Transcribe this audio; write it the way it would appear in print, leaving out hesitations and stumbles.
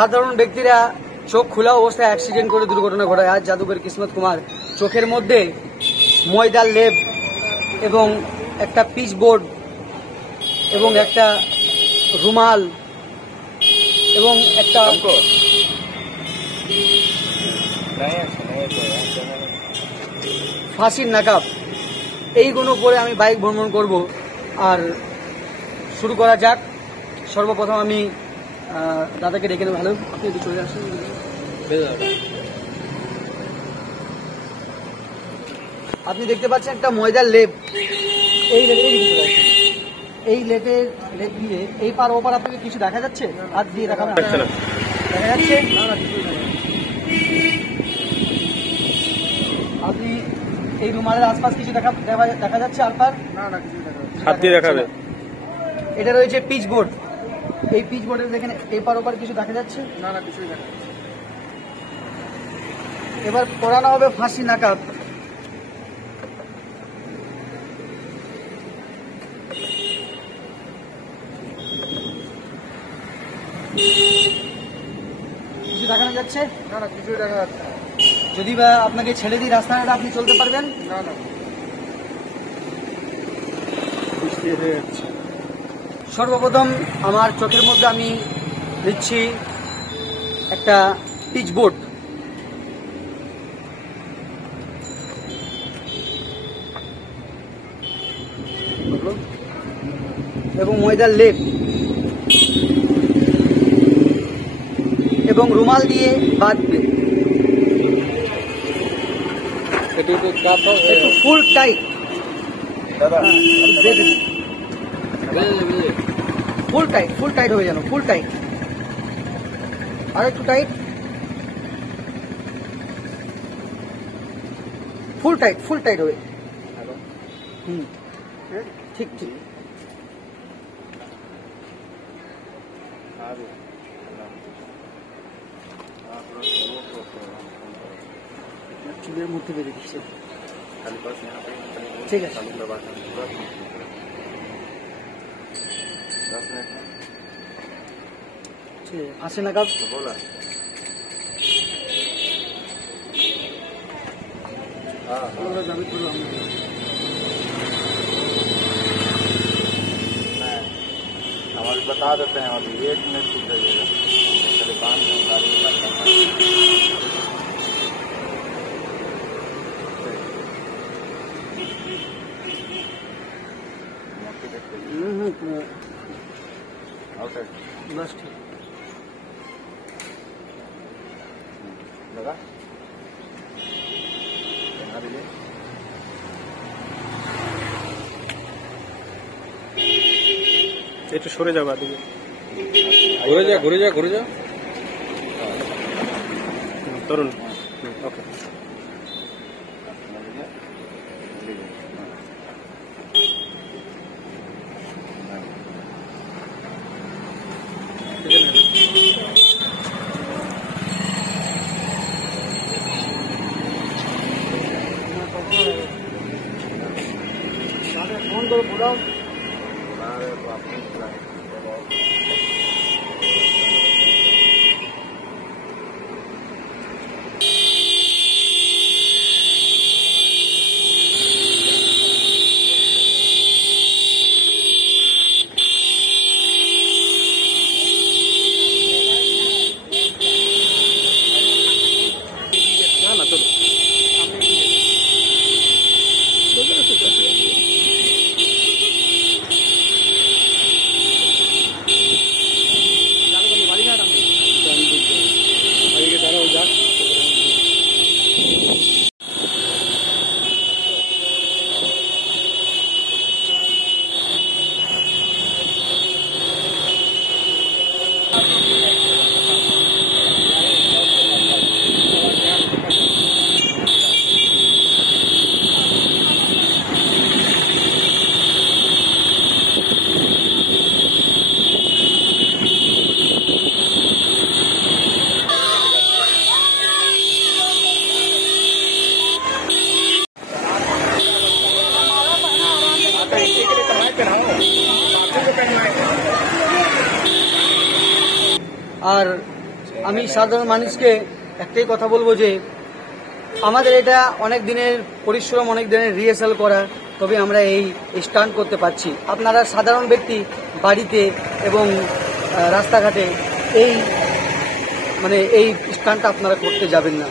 সাধারণ ব্যক্তিরা চোখ খোলা অবস্থায় অ্যাক্সিডেন্ট করে দুর্ঘটনা ঘটায়। আজ জাদুঘর কিসমত কুমার চোখের মধ্যে ময়দার লেপ এবং একটা পিচ বোর্ড এবং একটা রুমাল এবং একটা ফাঁসির নাকাব এইগুলো পরে আমি বাইক ভ্রমণ করব। আর শুরু করা যাক। সর্বপ্রথম আমি দাদাকে ডেকে নেব। ভালো, আপনি একটু চলে আসুন। আপনি দেখতে পাচ্ছেন একটা ময়দার লেপ। এই লেপের লেপ দিয়ে এই পার ওপার আপনাকে কিছু দেখা যাচ্ছে? হাত দিয়ে দেখা যাচ্ছে? আপনি এই রুমালের আশপাশ কিছু দেখা যাচ্ছে? আর পার না, কিছু হাত দিয়ে দেখাবে। এটা রয়েছে পিচ বোর্ড। এই পিচ বোর্ডের দেখেন এই পার ওপার কিছু দেখা যাচ্ছে? না, কিছুই দেখা যাচ্ছে। এবার পরানো হবে ফাঁসি নাকাব। কিছু দেখানো যাচ্ছে? না, কিছুই দেখা যাচ্ছে। যদি বা আপনাকে ছেড়ে দিই রাস্তাটা, আপনি চলতে পারবেন? না, সর্বপ্রথম আমার চোখের মধ্যে আমি দিচ্ছি একটা পিচ বোর্ড। এবং ময়দার লেপ এবং রুমাল দিয়ে বাঁধবে। একটু ফুল টাইট, ফুল টাইট হয়ে যেন, ফুল টাইট, আর একটু টাইট, ফুল টাইট হবে। ঠিক চুলের মধ্যে বেঁধে দিচ্ছে। ঠিক আছে, ফাঁসি নাকাব बोला। हमारे बता देते हैं अभी 1 मिनट छूट जाइएगा। बस ठीक लगा। একটু সরে যাবা দিকে, ঘুরে যা তরুণ। ওকে, फोन करो बुलाओ। আর আমি সাধারণ মানুষকে একটাই কথা বলবো যে আমাদের এটা অনেক দিনের পরিশ্রম, অনেক দিনের রিহার্সাল করা, তবে আমরা এই স্টান্ট করতে পারছি। আপনারা সাধারণ ব্যক্তি বাড়িতে এবং রাস্তাঘাটে এই স্টান্টটা আপনারা করতে যাবেন না।